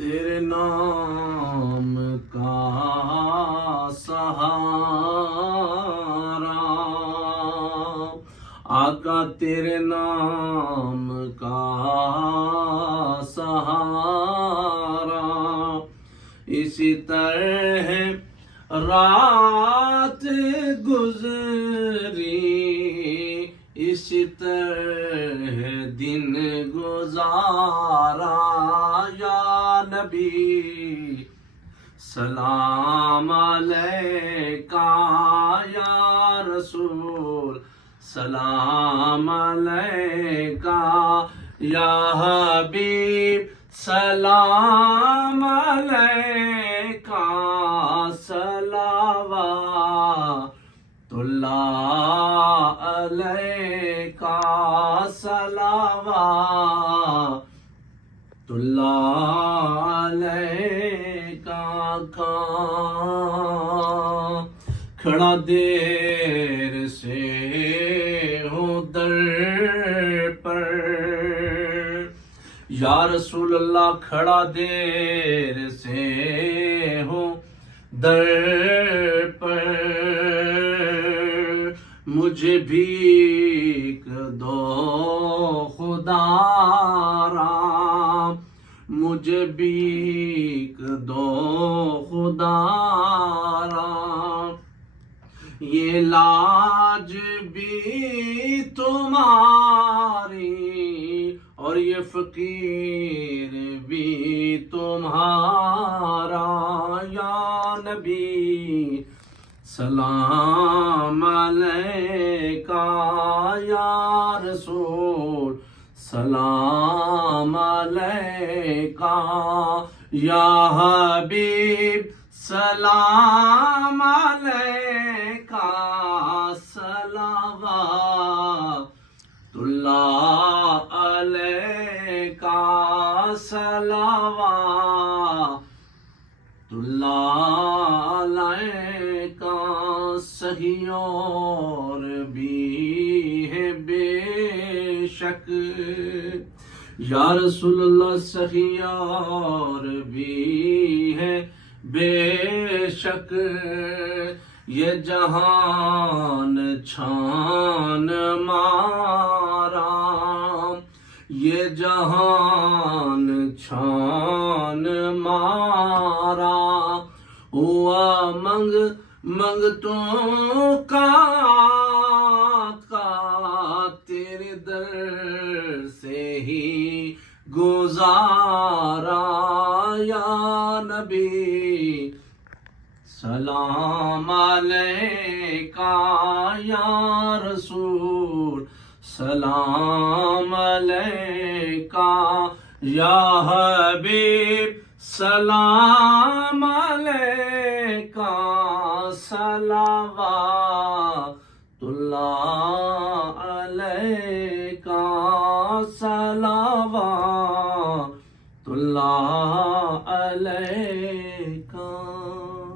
تیرے نام کا سہارا، آقا تیرے نام کا سہارا، اسی طرح رات گزری، اسی طرح دن گزارا، یا نبی سلام علیکہ، یا رسول سلام علیکہ، یا حبیب سلام علیکہ، صلوات اللہ علیکہ، صلوات اللہ علیکہ۔ کھڑا دیر سے ہوں در پر، یا رسول اللہ کھڑا دیر سے ہوں در پر، مجھے بھیک دو خدا را، مجھے بھیک دو خدا را، یہ لاج بھی تمہاری اور یہ فقیر بھی تمہارا، یا نبی سلام علیکہ، یا رسول سلام علیکہ، یا حبیب سلام علیکہ، صلوات اللہ علیکہ، صلوات اللہ علیکہ۔ صحیح اور بھی ہے بے شک، یا رسول اللہ صحیح اور بھی ہے بے شک، یہ جہان چھان مارا، یہ جہان چھان مارا، ہوا منگتوں کا تیرے در سے ہی گزارا، یا نبی سلام علیکہ، یا رسول سلام علیکہ، یا حبیب سلام علیکہ، صلوات اللہ علیکہ، صلوات اللہ علیکہ۔